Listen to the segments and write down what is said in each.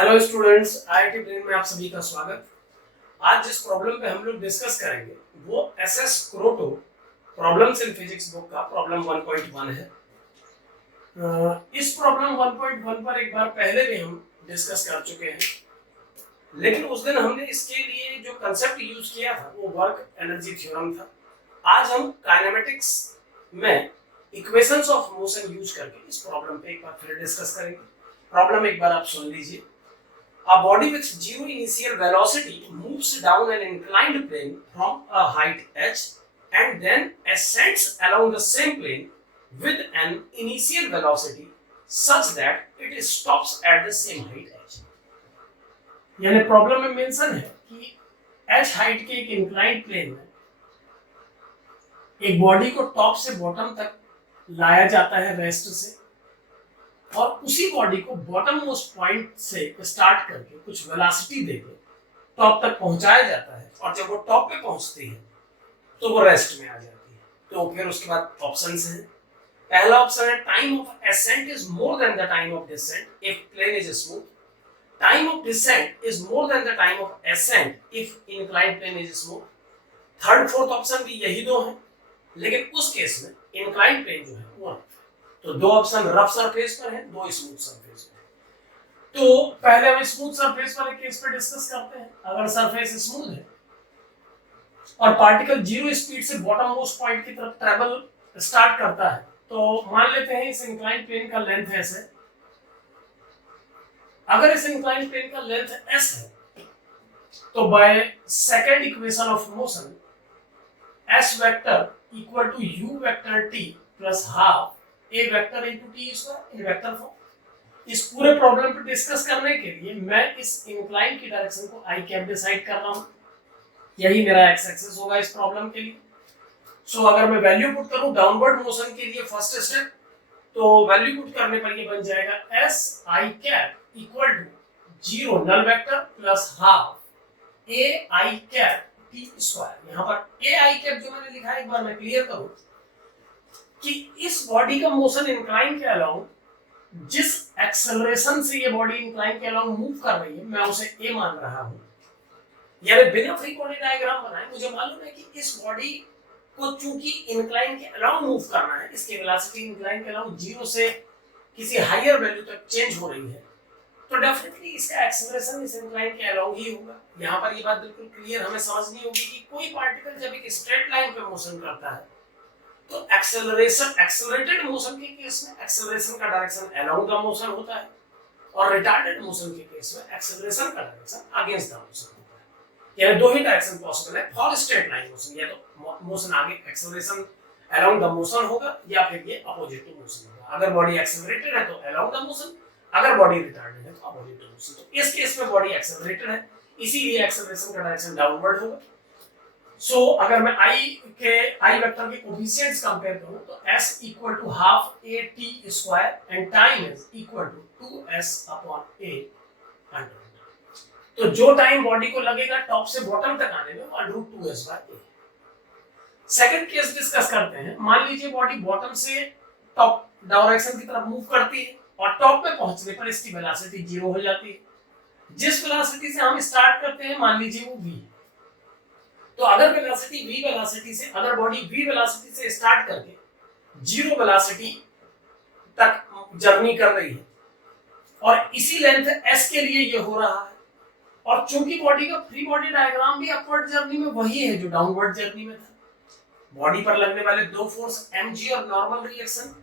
Hello students, IIT brain में आप सभी का स्वागत। आज जिस प्रॉब्लम पे हम लोग डिस्कस करेंगे वो SS Krotov problems in physics book का प्रॉब्लम 1.1 है। इस प्रॉब्लम 1.1 पर एक बार पहले भी हम डिस्कस कर चुके हैं, लेकिन उस दिन हमने इसके लिए जो कंसेप्ट यूज किया था वो वर्क एनर्जी थ्योरम था। आज हम काइनेमेटिक्स में इक्वेशंस ऑफ मोशन यूज करके इस प्रॉब्लम पे एक बार फिर डिस्कस करेंगे। प्रॉब्लम एक बार आप सुन लीजिए। A body with zero initial velocity moves down an inclined plane from a height h and then ascends along the same plane with an initial velocity such that it stops at the same height h। यानी problem में mention है कि h height के एक inclined plane में एक body को top से बॉटम तक लाया जाता है रेस्ट से, और उसी बॉडी को बॉटम मोस्ट पॉइंट से स्टार्ट करके कुछ वेलोसिटी देके टॉप तक पहुंचाया जाता है, और जब वो टॉप पे पहुंचती है तो वो रेस्ट में आ जाती है। तो फिर उसके बाद ऑप्शंस हैं। पहला ऑप्शन है time of ascent is more than the time of descent if plane is smooth. Time of descent is more than the time of ascent if inclined plane is smooth. Third fourth option भी यही दो हैं, लेकिन उस case में inclined plane जो है वो, तो दो ऑप्शन रफ सरफेस पर है, दो स्मूथ सरफेस पर है। तो पहले हम स्मूथ सरफेस वाले केस पे डिस्कस करते हैं। अगर सरफेस स्मूथ है और पार्टिकल जीरो स्पीड से बॉटम मोस्ट पॉइंट की तरफ ट्रेवल स्टार्ट करता है, तो मान लेते हैं इस इंक्लाइंड प्लेन का लेंथ s है। अगर इस इंक्लाइंड प्लेन का लेंथ s है तो by second equation of motion s vector equal to u vector t plus half a vector into t square in vector form. इस पूरे प्रॉब्लम पे डिस्कस करने के लिए मैं इस इंक्लाइन की डायरेक्शन को i कैप डिसाइड कर रहा हूं। यही मेरा x एक्सिस होगा इस प्रॉब्लम के लिए। सो अगर मैं वैल्यू पुट करूं डाउनवर्ड मोशन के लिए फर्स्ट स्टेप, तो वैल्यू पुट करने पर ये बन जाएगा s i cap equal to 0 null vector plus half a i cap t square. यहां पर a i कैप जो मैंने लिखा है, एक बार मैं क्लियर करूं कि इस बॉडी का मोशन इंक्लाइन के अलाउंग जिस एक्सेलरेशन से ये बॉडी इंक्लाइन के अलाउंग मूव कर रही है, मैं उसे ए मान रहा हूं। यानी बिना फ्री बॉडी डायग्राम बनाए मुझे मालूम है कि इस बॉडी को चूंकि इंक्लाइन के अलाउंग मूव करना है, इसकी वेलोसिटी इंक्लाइन के अलाउंग जीरो से किसी हायर वैल्यू तक चेंज हो रही है, तो डेफिनेटली इसका एक्सेलरेशन इस इंक्लाइन के अलाउंग ही होगा। यहां पर ये बात बिल्कुल क्लियर हमें समझनी होगी कि कोई पार्टिकल जब एक स्ट्रेट लाइन पे मोशन करता है तो एक्सेलरेटेड मोशन के केस में एक्सेलरेशन का डायरेक्शन अलोंग द मोशन होता है, और रिटार्डेड मोशन के केस में एक्सेलरेशन का डायरेक्शन अगेंस्ट द मोशन होता है। यानी दो ही डायरेक्शन पॉसिबल है फॉर स्ट्रेट लाइन मोशन। या तो मोशन आगे एक्सेलरेशन अलोंग द मोशन होगा, या फिर ये अपोजिट टू मोशन होगा। अगर बॉडी एक्सेलरेटेड है तो अलोंग द मोशन, अगर बॉडी रिटार्डेड है तो अपोजिट टू मोशन। तो इस केस में बॉडी एक्सेलरेटेड है, इसीलिए एक्सेलरेशन का डायरेक्शन डाउनवर्ड होगा। सो अगर मैं i वेक्टर के कोफिशिएंट्स कंपेयर करूं तो s equal to half a t square and time is equal to 2s upon a under. तो जो टाइम बॉडी को लगेगा टॉप से बॉटम तक आने में, वो root 2s by a। Second case discuss करते हैं। मान लीजिए बॉडी बॉटम से टॉप डायरेक्शन की तरफ मूव करती है और टॉप पे पहुंचने पर इसकी वेलोसिटी जीरो हो जाती है। जिस वेलोसिटी से हम स्टार्ट करते हैं मान लीजिए वो v, तो अगर वेलोसिटी v वेलोसिटी से, अगर बॉडी v वेलोसिटी से स्टार्ट करके जीरो वेलोसिटी तक जर्नी कर रही है और इसी लेंथ s के लिए ये हो रहा है, और चूंकि बॉडी का फ्री बॉडी डायग्राम भी अपवर्ड जर्नी में वही है जो डाउनवर्ड जर्नी में था, बॉडी पर लगने वाले दो फोर्स mg और नॉर्मल रिएक्शन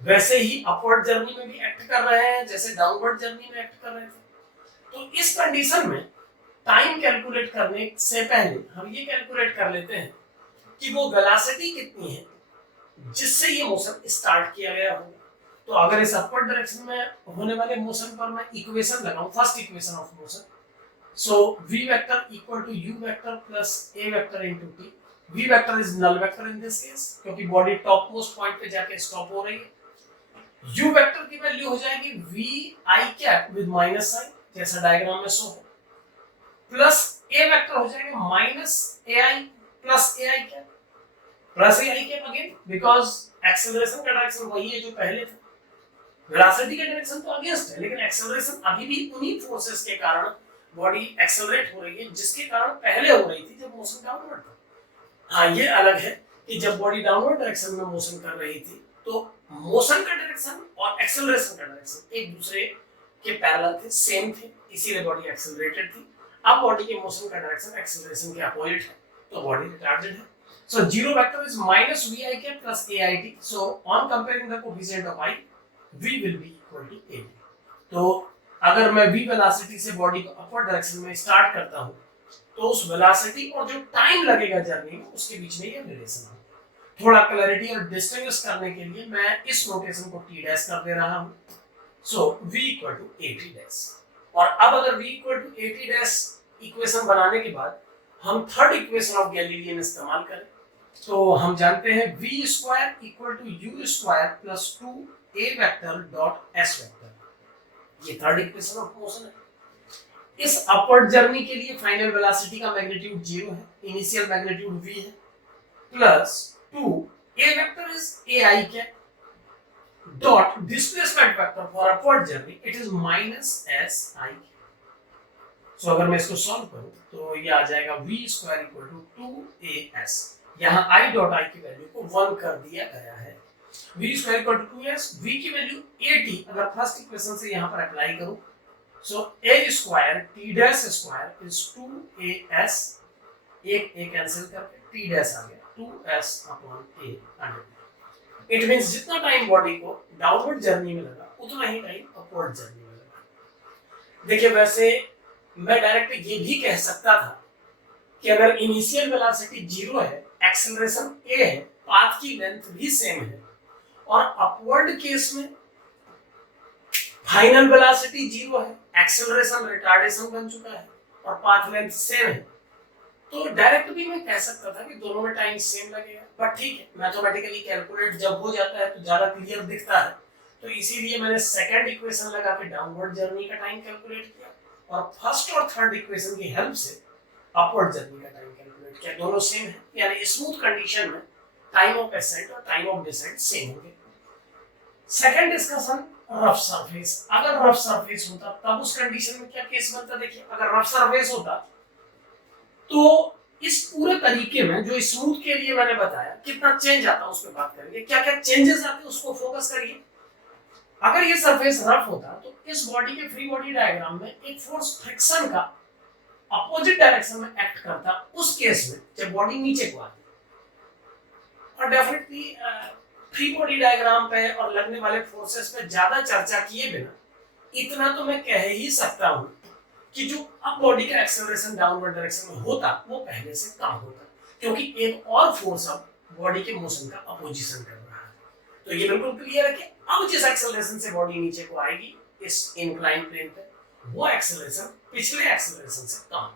वैसे ही अपवर्ड जर्नी में भी एक्ट कर रहे हैं जैसे डाउनवर्ड जर्नी में एक्ट कर रहे थे। तो इस कंडीशन में टाइम कैलकुलेट करने से पहले हम ये कैलकुलेट कर लेते हैं कि वो वेलोसिटी कितनी है जिससे ये मोशन स्टार्ट किया गया होगा। तो अगर इस अपवर्ड डायरेक्शन में होने वाले मोशन पर मैं इक्वेशन लगाऊं, first equation of motion, so v vector equal to u vector plus a vector into t। v vector is null vector in this case, क्योंकि बॉडी टॉप मोस्ट पॉइंट पे जाके stop हो रही है। u vector की value हो जाएगी v i cap with minus sign, जैसा डायग्राम में शो है, प्लस a वेक्टर हो जाएगा minus ai plus ai cap, plus ai cap again because acceleration का डायरेक्शन वही है जो पहले था। वेलोसिटी का डायरेक्शन तो अगेंस्ट है, लेकिन एक्सेलरेशन अभी भी उन्हीं फोर्सेस के कारण बॉडी एक्सेलरेट हो रही है जिसके कारण पहले हो रही थी जब मोशन डाउनवर्ड था। हाँ, ये अलग है कि जब बॉडी डाउनवर्ड डायरेक्शन में मोशन कर रही थी तो मोशन का डायरेक्शन और एक्सेलरेशन का डायरेक्शन एक दूसरे के पैरेलल थे, सेम थे, इसीलिए बॉडी एक्सेलरेटेड थी। अब बॉडी के मोशन का डायरेक्शन एक्सेलरेशन के अपोजिट है, तो बॉडी रिटार्डेड है। So zero vector is minus vi cap plus ait. So on comparing the coefficient of I, v will be equal to at. तो अगर मैं v वेलोसिटी से बॉडी को अपवर्ड डायरेक्शन में स्टार्ट करता हूँ तो उस वेलोसिटी और जो टाइम लगेगा जर्नी में उसके बीच में ये रिलेशन है। थोड़ा क्लैरिटी और डिस्टिंग्विश करने के लिए मैं इस नोटेशन को t डैश कर दे रहा हूँ। So v equal to at dash. और अब अगर v equal to at dash equation बनाने के बाद हम थर्ड इक्वेशन ऑफ गैलीलियन इस्तेमाल करें तो हम जानते हैं v square equal to u square plus 2a vector dot s vector. ये थर्ड इक्वेशन ऑफ मोशन है। इस अपवर्ड जर्नी के लिए फाइनल वेलोसिटी का मैग्नीट्यूड 0 है, इनिशियल मैग्नीट्यूड v है, plus 2a vector is ai cap dot displacement vector for upward journey it is minus si। सो अगर मैं इसको सॉल्व करूं तो ये आ जाएगा v square equal to 2as। यहाँ i डॉट i की वैल्यू को 1 कर दिया गया है। v square equal to 2s, v की वैल्यू 80 अगर फर्स्ट इक्वेशन से यहाँ पर अप्लाई करूं so a square t dash square is 2as, एक कैंसिल करके t डैश आ गया 2s upon a under. It means जितना टाइम बॉडी को डाउनवर्ड जर्नी में लगा उतना ही टाइम अपवर्ड जर्नी में लगा। देखिए वैसे मैं डायरेक्ट ये भी कह सकता था कि अगर इनिशियल वेलोसिटी 0 है, एक्सेलरेशन a है, पाथ की लेंथ भी सेम है और अपवर्ड केस में फाइनल वेलोसिटी 0 है, एक्सेलरेशन रिटार्डेशन बन चुका है और पाथ लेंथ सेम है, तो डायरेक्ट भी मैं कह सकता था कि दोनों में टाइम सेम लगेगा। बट ठीक है, मैथमेटिकली कैलकुलेट जब हो जाता है तो ज्यादा क्लियर दिखता है, तो इसीलिए मैंने सेकंड इक्वेशन लगा के डाउनवर्ड जर्नी का टाइम कैलकुलेट किया और फर्स्ट और थर्ड इक्वेशन की हेल्प से अपवर्ड जर्नी का टाइम कैलकुलेट किया। दोनों सेम है, यानी स्मूथ कंडीशन में टाइम ऑफ एसेंट और टाइम ऑफ डिसेंट सेम होंगे। Second discussion, rough surface. अगर रफ सरफेस होता तब उस कंडीशन में क्या केस बनता? देखिए अगर रफ सरफेस होता तो इस पूरे तरीके में जो स्मूथ के लिए मैंने बताया कितना चेंज आता उस पर बात करेंगे, क्या क्या चेंजेस आते उसको फोकस करिए। अगर ये सरफेस रफ होता तो इस बॉडी के फ्री बॉडी डायग्राम में एक फोर्स फ्रिक्शन का अपोजिट डायरेक्शन में एक्ट करता उस केस में जब बॉडी नीचे को आती। और डेफिनेटली फ्री बॉडी डायग्राम पे और लगने वाले फोर्सेस पे ज्यादा चर्चा किए बिना इतना तो मैं कह ही सकता हूं कि जो अब बॉडी का एक्सेलरेशन डाउनवर्ड डायरेक्शन में होता वो पहले से कम होता, क्योंकि एक और फोर्स अब बॉडी के मोशन का अपोजिशन कर रहा है। तो ये बिल्कुल क्लियर है कि अब जिस एक्सेलरेशन से बॉडी नीचे को आएगी इस इंक्लाइन प्लेन पे वो एक्सेलरेशन पिछले एक्सेलरेशन से कम।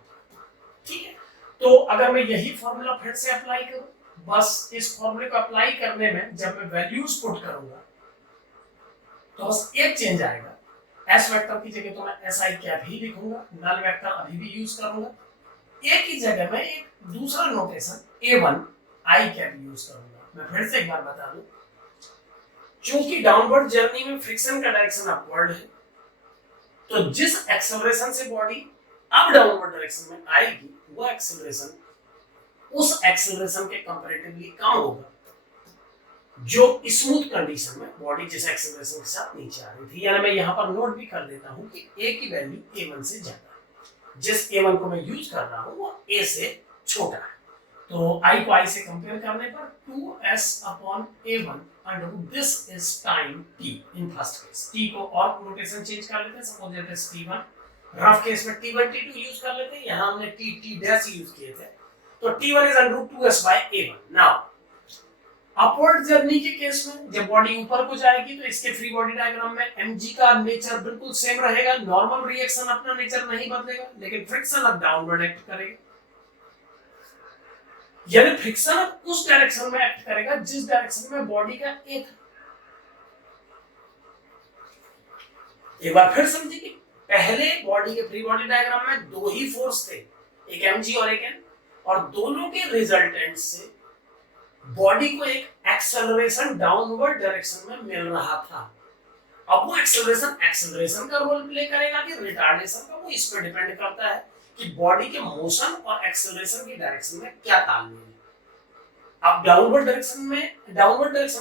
ठीक है, तो अगर मैं यही फॉर्मूला फिर से अप्लाई करूं, बस इस फॉर्मूले को अप्लाई करने में जब मैं वैल्यूज पुट करूंगा तो बस एक चेंज आएगा, एस वेक्टर की जगह तो मैं एस आई कैप ही लिखूंगा, नल वेक्टर अभी भी यूज करूंगा, ए की जगह मैं एक दूसरा नोटेशन a1 आई कैप यूज करूंगा। मैं फिर से एक बार बता दूं, क्योंकि डाउनवर्ड जर्नी में फ्रिक्शन का डायरेक्शन अपवर्ड है तो जिस एक्सेलरेशन से बॉडी अब डाउनवर्ड डायरेक्शन में आएगी वो एक्सेलरेशन उस एक्सेलरेशन के कंपैरेटिवली कम होगा जो स्मूथ कंडीशन में बॉडी जिस एक्सेलरेशन के साथ नीचे आ रही थी। यानी मैं यहाँ पर नोट भी कर देता हूँ कि a की वैल्यू a1 से ज्यादा है, जिस a1 को मैं यूज कर रहा हूँ वो a से छोटा है। तो i को i से कंपेयर करने पर 2s upon a1 under this is time t in first case. t को और नोटेशन चेंज कर लेते हैं, suppose that is t1, rough case में t1 t2 यूज कर लेते हैं, यहाँ हमने t डैश यूज किए थे तो t1 is under 2s by a1। Now upward journey के केस में जब बॉडी ऊपर को जाएगी तो इसके फ्री बॉडी डायग्राम में mg का नेचर बिल्कुल सेम रहेगा, नॉर्मल रिएक्शन अपना नेचर नहीं बदलेगा, लेकिन फ्रिक्शन अब डाउनवर्ड एक्ट करेगा। यानी फ्रिक्शन अब उस डायरेक्शन में एक्ट करेगा जिस डायरेक्शन में बॉडी का ए था। एक बार फिर समझिए कि पहले बॉडी के फ्री बॉडी डायग्राम में दो ही फोर्स थे, एक mg और एक n, और दोनों के रिजल्टेंट से बॉडी को एक एक्सेलरेशन डाउनवर्ड डायरेक्शन में मिल रहा था। अब वो एक्सेलरेशन का रोल प्ले करेगा कि रिटार्डेशन का, वो इस पर डिपेंड करता है कि बॉडी के मोशन और एक्सेलरेशन की डायरेक्शन में क्या तालमेल है। अब डाउनवर्ड डायरेक्शन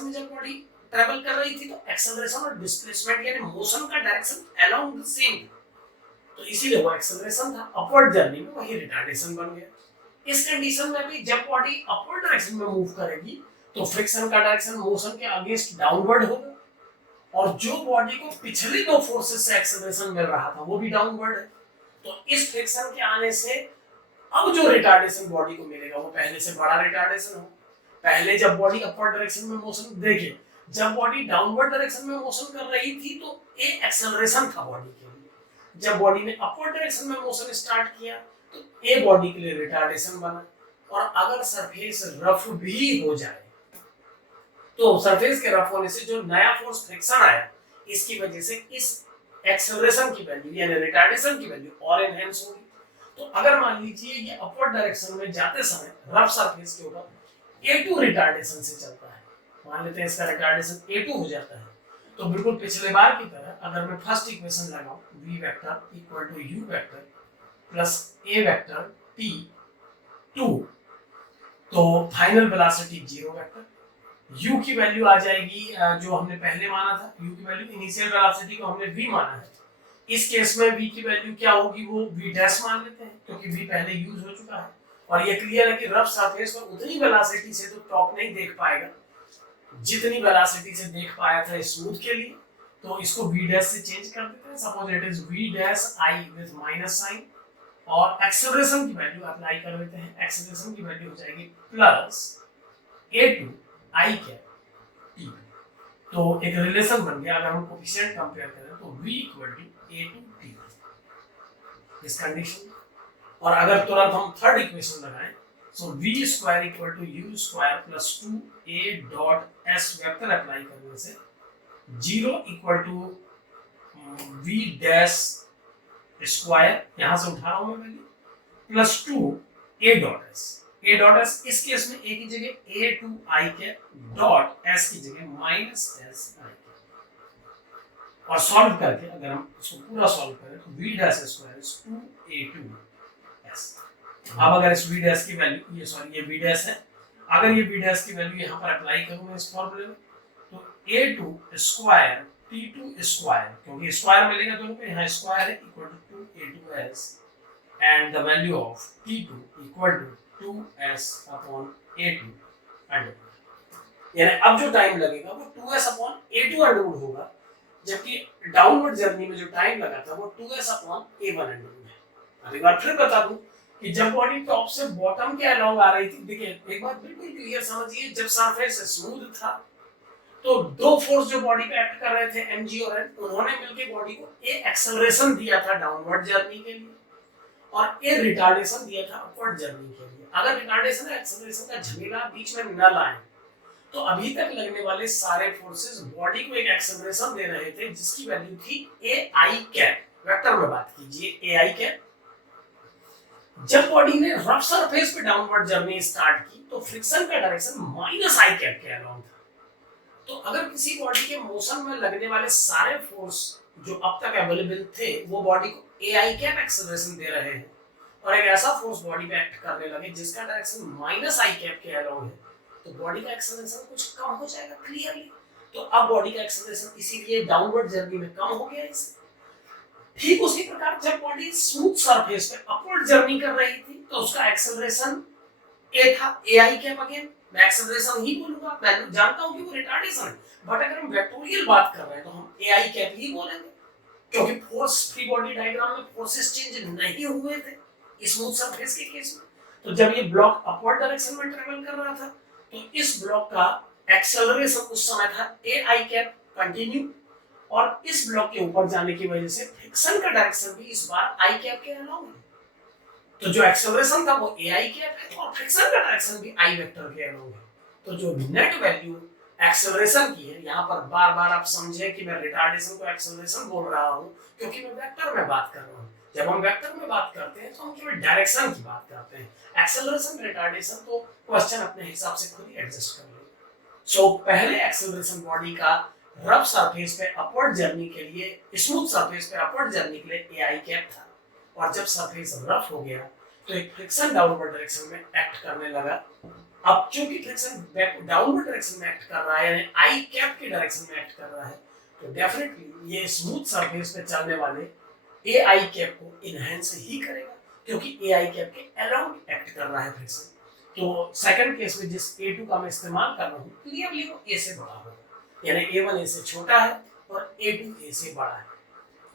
में जब बॉडी ट्रेवल कर रही थी तो एक्सेलरेशन और डिस्प्लेसमेंट यानी मोशन का डायरेक्शन अलोंग द सेम था, तो इसीलिए वो एक्सेलरेशन था। अपवर्ड जर्नी में वही रिटार्डेशन बन गया। इस कंडीशन में भी जब बॉडी अपवर्ड डायरेक्शन में मूव करेगी तो फ्रिक्शन का डायरेक्शन मोशन के अगेंस्ट डाउनवर्ड होगा, और जो बॉडी को पिछले दो फोर्सेस से एक्सेलरेशन मिल रहा था वो भी डाउनवर्ड है। तो इस फ्रिक्शन के आने से अब जो रिटार्डेशन बॉडी को मिलेगा वो पहले से बड़ा रिटार्डेशन हो। पहले जब बॉडी अपवर्ड डायरेक्शन में मोशन, देखिए जब बॉडी डाउनवर्ड डायरेक्शन में मोशन कर रही थी तो ए एक्सेलरेशन था बॉडी के लिए, जब बॉडी ने अपवर्ड डायरेक्शन में मोशन स्टार्ट किया तो ए बॉडी के लिए रिटार्डेशन बना। और अगर सरफेस रफ भी हो जाए तो सरफेस के रफ होने से जो नया फोर्स फ्रिक्शन आया, इसकी वजह से इस एक्सेलरेशन की वैल्यू यानी रिटार्डेशन की वैल्यू और एनहांस होगी। तो अगर मान लीजिए ये अपवर्ड डायरेक्शन में जाते समय रफ सरफेस के ऊपर A2 रिटार्डेशन से चलता है, मान लेते हैं इसका रिटार्डेशन A2 हो जाता है, तो बिल्कुल पिछले बार की तरह अगर मैं फर्स्ट इक्वेशन लगाऊं v vector equal to u vector plus a vector t2, तो फाइनल वेलोसिटी 0 वेक्टर, u की वैल्यू आ जाएगी जो हमने पहले माना था, u की वैल्यू इनिशियल वेलोसिटी को हमने v माना है, इस केस में v की वैल्यू क्या होगी वो v डैश मान लेते हैं क्योंकि v पहले यूज हो चुका है। और ये क्लियर है कि रफ सरफेस पर उतनी वेलोसिटी से तो टॉप नहीं देख पाएगा जितनी वेलोसिटी से देख पाया था स्मूथ के लिए, तो इसको v डैश से चेंज कर देते हैं। Suppose it is v dash i with minus sign, और एक्सेलरेशन की वैल्यू अप्लाई कर देते हैं, एक्सेलरेशन की वैल्यू हो जाएगी plus a2 i cap t। तो एक रिलेशन बन गया, अगर हम कोएफिशिएंट कंपेयर करें तो v equal to a2 t इस कंडीशन। और अगर तुरंत हम थर्ड इक्वेशन लगाएं so v square equal to u square plus 2a dot s vector apply करने से 0 equal to v dash square, यहां से उठा रहा हूं मैं value, plus 2a dot s इस केस में a की जगह a2 i के डॉट s की जगह माइनस s i के, और सॉल्व करके अगर हम इसको पूरा सॉल्व करें तो v dash square is 2a2 s। अब अगर इस v डैश की वैल्यू ये v डैश है, अगर ये v डैश की वैल्यू यहां पर अप्लाई करूं मैं इस फार्मूले में तो a2 स्क्वायर t2 स्क्वायर, क्योंकि स्क्वायर मिलेगा दोनों पे, यहां स्क्वायर है, equal to 2a2s and the value of t2 equal to 2s upon a2 under root. यानी अब जो टाइम लगेगा वो 2s अपॉन a2 अंडरवुड होगा, जबकि डाउनवर्ड जर्नी में जो टाइम लगा था वो 2s अपॉन a1 अंडरवुड है। अब एक बार फिर बता दूं कि जब बॉडी टॉप से बॉटम के अलोंग आ रही थी, देखिए एक बात बिल्कुल क्लियर समझिए, जब सरफेस स्मूथ था तो दो फोर्स जो बॉडी पे एक्ट कर रहे थे mg और n, उन्होंने मिलकर बॉडी को ए एक्सेलरेशन दिया था डाउनवर्ड जर्नी के लिए और ए रिटार्डेशन दिया था अपवर्ड जर्नी के लिए। अगर रिटार्डेशन और एक्सेलरेशन का झमेला बीच में न लाए तो अभी तक लगने वाले सारे फोर्सेस बॉडी को एक एक्सेलरेशन दे रहे थे जिसकी वैल्यू थी ए आई कैप, वेक्टर में बात कीजिए ए आई कैप। जब बॉडी ने रफ सरफेस पे डाउनवर्ड जर्नी स्टार्ट की तो फ्रिक्शन का डायरेक्शन माइनस आई कैप के अलोंग था। तो अगर किसी बॉडी के मोशन में लगने वाले सारे फोर्स जो अब तक अवेलेबल थे वो बॉडी को ए आई कैप एक्सेलरेशन दे रहे हैं और एक ऐसा फोर्स बॉडी पे एक्ट करने लगे जिसका डायरेक्शन माइनस आई कैप के अलोंग है, तो बॉडी का एक्सेलरेशन कुछ कम हो जाएगा क्लियरली। तो अब बॉडी का एक्सेलरेशन इसीलिए डाउनवर्ड जर्नी में कम हो गया इससे। ठीक उसी प्रकार जब बॉडी स्मूथ सरफेस पे अपवर्ड जर्नी कर रही थी तो उसका एक्सेलरेशन ए था, ए आई कैप अगेन, मैं एक्सेलरेशन ही बोलूंगा, मैं जानता हूं कि वो रिटार्डेशन है, बट अगर हम वेक्टोरियल बात कर रहे हैं तो हम ए आई कैप ही बोलेंगे क्योंकि फोर्स फ्री बॉडी डायग्राम में फोर्सेस चेंज नहीं हुए थे स्मूथ सरफेस के केस में। तो जब ये ब्लॉक अपवर्ड डायरेक्शन में ट्रेवल कर रहा था तो इस ब्लॉक का एक्सेलरेशन उस समय था ए आई कैप कंटिन्यू, और इस ब्लॉक के ऊपर जाने की वजह से फ्रिक्शन का डायरेक्शन भी इस बार आई कैप के अलोंग है। तो जो एक्सेलरेशन था वो ए आई कैप है और फ्रिक्शन का डायरेक्शन भी आई वेक्टर के अलोंग है। तो जो नेट वैल्यू एक्सेलरेशन की है, यहाँ पर बार बार आप समझे कि मैं रिटार्डेशन को एक्सेलरेशन बोल रहा हूँ क्योंकि मैं वेक्टर में बात कर रहा हूँ। जब हम वेक्टर में बात करते हैं तो हम केवल डायरेक्शन की बात करते हैं, एक्सेलरेशन रिटार्डेशन तो क्वेश्चन अपने हिसाब से खुद ही एडजस्ट कर लेगा। सो पहले एक्सेलरेशन बॉडी का रफ सरफेस पे अपवर्ड जर्नी के लिए, स्मूथ सरफेस पे अपवर्ड जर्नी के लिए AI कैप था, और जब सरफेस रफ हो गया तो एक फ्रिक्शन डाउनवर्ड डायरेक्शन में एक्ट करने लगा। अब क्योंकि फ्रिक्शन डाउनवर्ड डायरेक्शन में एक्ट कर रहा है, यानी आई कैप की डायरेक्शन में एक्ट कर रहा है, तो डेफिनेटली ये स्मूथ सरफेस पे चलने वाले AI कैप को इनहेंस ही करेगा, क्योंकि AI कैप के अराउंड एक्ट कर रहा है फ्रिक्शन। तो सेकंड केस में जिस A2 का मैं इस्तेमाल कर रहा हूँ, क्लियरली वो A से बड़ा होगा, यानी A1 A से छोटा है और A2 A से बड़ा है।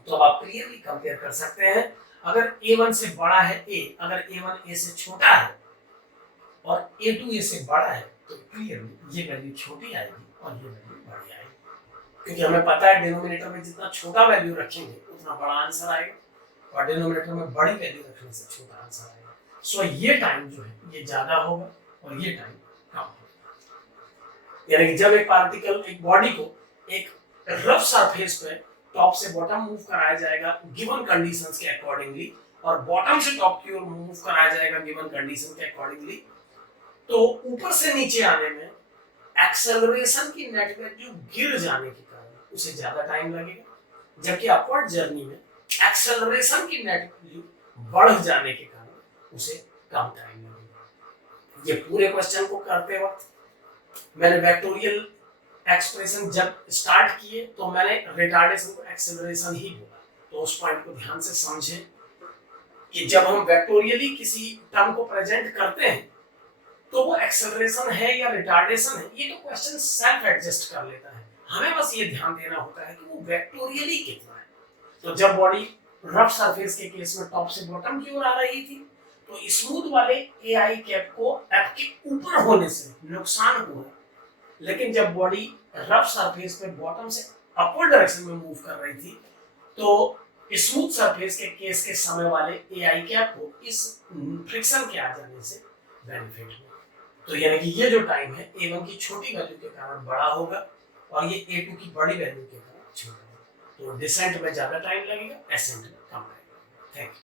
तो अब आप क्लियरली कंपेयर कर सकते हैं, अगर A1 से बड़ा है A, अगर A1 A से छोटा है और A2 A से बड़ा है, तो क्लियरली ये वैल्यू छोटी आएगी और ये वैल्यू बड़ी आएगी, क्योंकि हमें पता है डिनोमिनेटर में जितना छोटा वैल्यू रखेंगे उतना बड़ा आंसर आएगा, और डिनोमिनेटर में बड़ी वैल्यू रखने से छोटा आंसर आएगा। सो ये टाइम जो है ये ज्यादा होगा और ये टाइम कम होगा। यानी कि जब एक पार्टिकल, एक बॉडी को एक रफ सरफेस पे टॉप से बॉटम मूव कराया जाएगा गिवन कंडीशंस के अकॉर्डिंगली, और बॉटम से टॉप की ओर मूव कराया जाएगा गिवन कंडीशन के अकॉर्डिंगली, तो ऊपर से नीचे आने में एक्सेलरेशन की नेट वैल्यू गिर जाने के कारण उसे ज्यादा टाइम लगेगा, जबकि अपवर्ड जर्नी में एक्सेलरेशन की नेट वैल्यू बढ़ जाने के कारण उसे कम टाइम लगेगा। ये पूरे क्वेश्चन को करते वक्त मैंने वेक्टोरियल एक्सप्रेशन जब स्टार्ट किए तो मैंने रिटार्डेशन को एक्सेलरेशन ही बोला, तो उस पॉइंट को ध्यान से समझें कि जब हम वेक्टोरियली किसी टर्म को प्रेजेंट करते हैं तो वो एक्सेलरेशन है या रिटार्डेशन है, ये तो क्वेश्चन सेल्फ एडजस्ट कर लेता है, हमें बस ये ध्यान देना होता है कि वो वेक्टोरियली कितना है। तो जब बॉडी रफ सरफेस के केस में टॉप से बॉटम की ओर आ रही थी, तो स्मूथ वाले AI कैप को F के ऊपर होने से नुकसान हुआ, लेकिन जब बॉडी रफ सरफेस पे बॉटम से अपवर्ड डायरेक्शन में मूव कर रही थी, तो स्मूथ सरफेस के केस के समय वाले AI कैप को इस फ्रिक्शन के आ जाने से बेनिफिट हुआ। तो यानी कि ये जो टाइम है A1 की छोटी वैल्यू के कारण बड़ा होगा और ये A2 की बड़ी वैल्यू के कारण छोटा होगा। तो डिसेंट में ज्यादा टाइम लगेगा, एसेंट में कम लगेगा। Thank you.